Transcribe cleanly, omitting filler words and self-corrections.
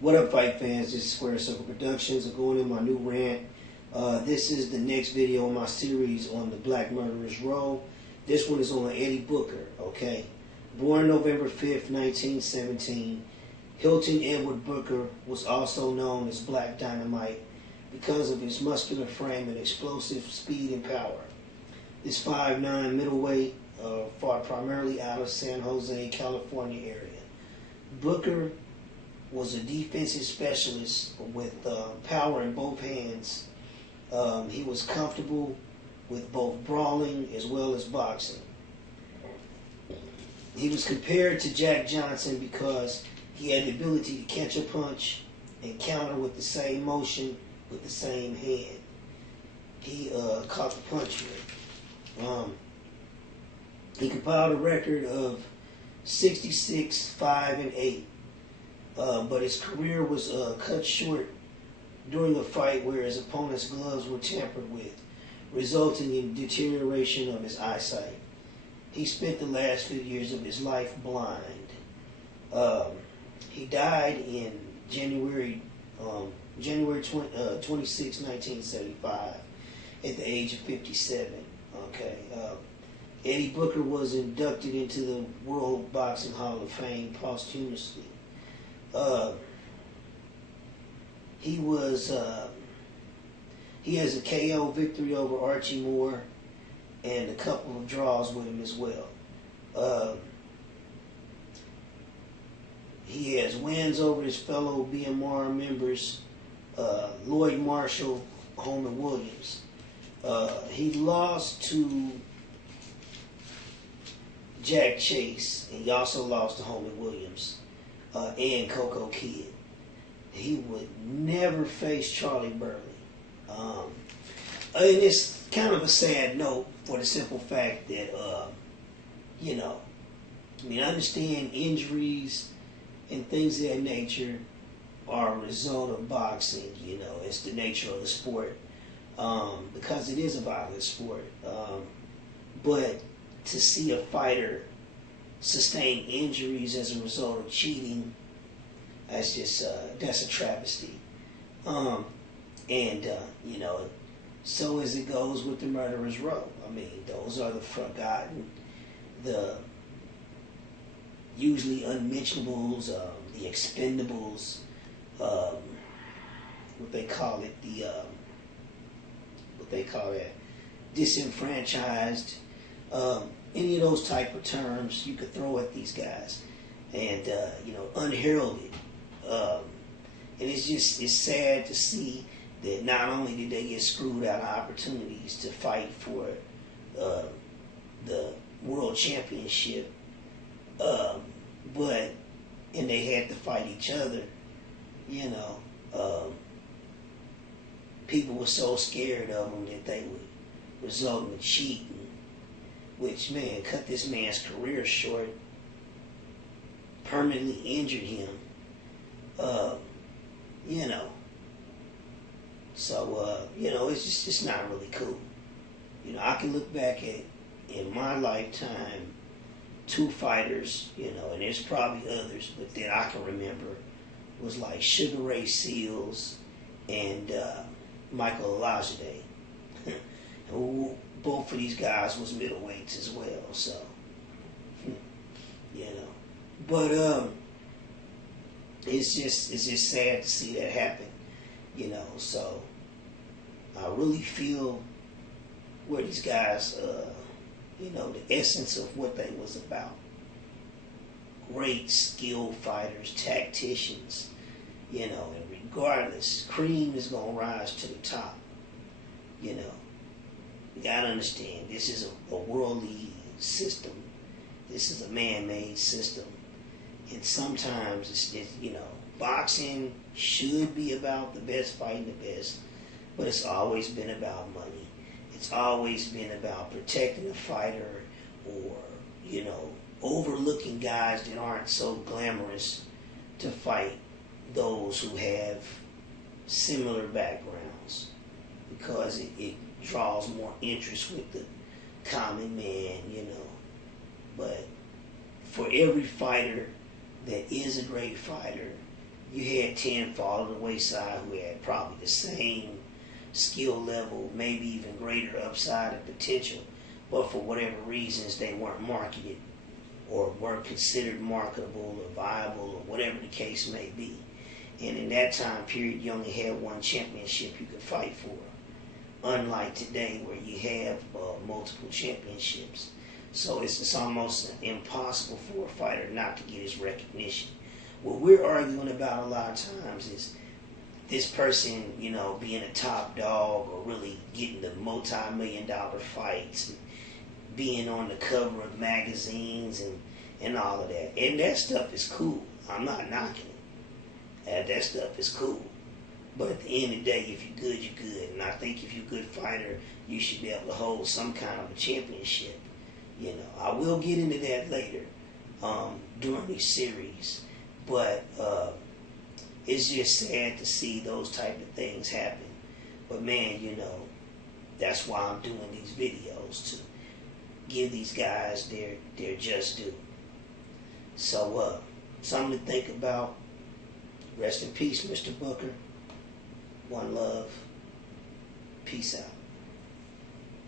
What up, fight fans? This is Square Circle Productions. I'm going in my new rant. This is the next video in my series on the Black Murderers Row. This one is on Eddie Booker, okay? Born November 5th, 1917, Hilton Edward Booker was also known as Black Dynamite because of his muscular frame and explosive speed and power. This 5'9" middleweight fought primarily out of San Jose, California area. Booker was a defensive specialist with power in both hands. He was comfortable with both brawling as well as boxing. He was compared to Jack Johnson because he had the ability to catch a punch and counter with the same motion with the same hand. He caught the punch with. He compiled a record of 66, 5, and 8. But his career was cut short during a fight where his opponent's gloves were tampered with, resulting in deterioration of his eyesight. He spent the last few years of his life blind. He died in January 26, 1975, at the age of 57. Okay. Eddie Booker was inducted into the World Boxing Hall of Fame posthumously. He has a KO victory over Archie Moore and a couple of draws with him as well. He has wins over his fellow BMR members, Lloyd Marshall, Holman Williams. He lost to Jack Chase, and he also lost to Holman Williams and Coco Kidd. He would never face Charlie Burley. And it's kind of a sad note for the simple fact that, I understand injuries and things of that nature are a result of boxing. It's the nature of the sport, because it is a violent sport. But to see a fighter sustain injuries as a result of cheating, that's just that's a travesty. So as it goes with the Murderers Row. I mean, those are the forgotten, the usually unmentionables, the expendables, what they call it, disenfranchised, any of those type of terms you could throw at these guys, and unheralded. And it's sad to see that not only did they get screwed out of opportunities to fight for the world championship, and they had to fight each other. People were so scared of them that they would result in cheating, which, man, cut this man's career short, permanently injured him. It's just not really cool. I can look back at, in my lifetime, two fighters, and there's probably others, but that I can remember was like Sugar Ray Seals and Michael Olajide. Who both of these guys was middleweights as well, so But it's just sad to see that happen, so I really feel where these guys, the essence of what they was about. Great skilled fighters, tacticians, and regardless, cream is going to rise to the top. You got to understand, this is a worldly system. This is a man-made system. And sometimes, boxing should be about the best fighting the best, but it's always been about money. It's always been about protecting the fighter, or, overlooking guys that aren't so glamorous to fight those who have similar backgrounds, because it draws more interest with the common man, But for every fighter that is a great fighter, you had 10 fall to the wayside who had probably the same skill level, maybe even greater upside and potential, but for whatever reasons they weren't marketed or weren't considered marketable or viable or whatever the case may be. And in that time period, you only had one championship you could fight for. Unlike today where you have multiple championships. So it's almost impossible for a fighter not to get his recognition. What we're arguing about a lot of times is this person, you know, being a top dog or really getting the multi-million-dollar fights and being on the cover of magazines and all of that. And that stuff is cool. I'm not knocking it. That stuff is cool. But at the end of the day, if you're good, you're good. And I think if you're a good fighter, you should be able to hold some kind of a championship. You know, I will get into that later during this series. But it's just sad to see those type of things happen. But man, you know, that's why I'm doing these videos, to give these guys their just due. So something to think about. Rest in peace, Mr. Booker. One love. Peace out.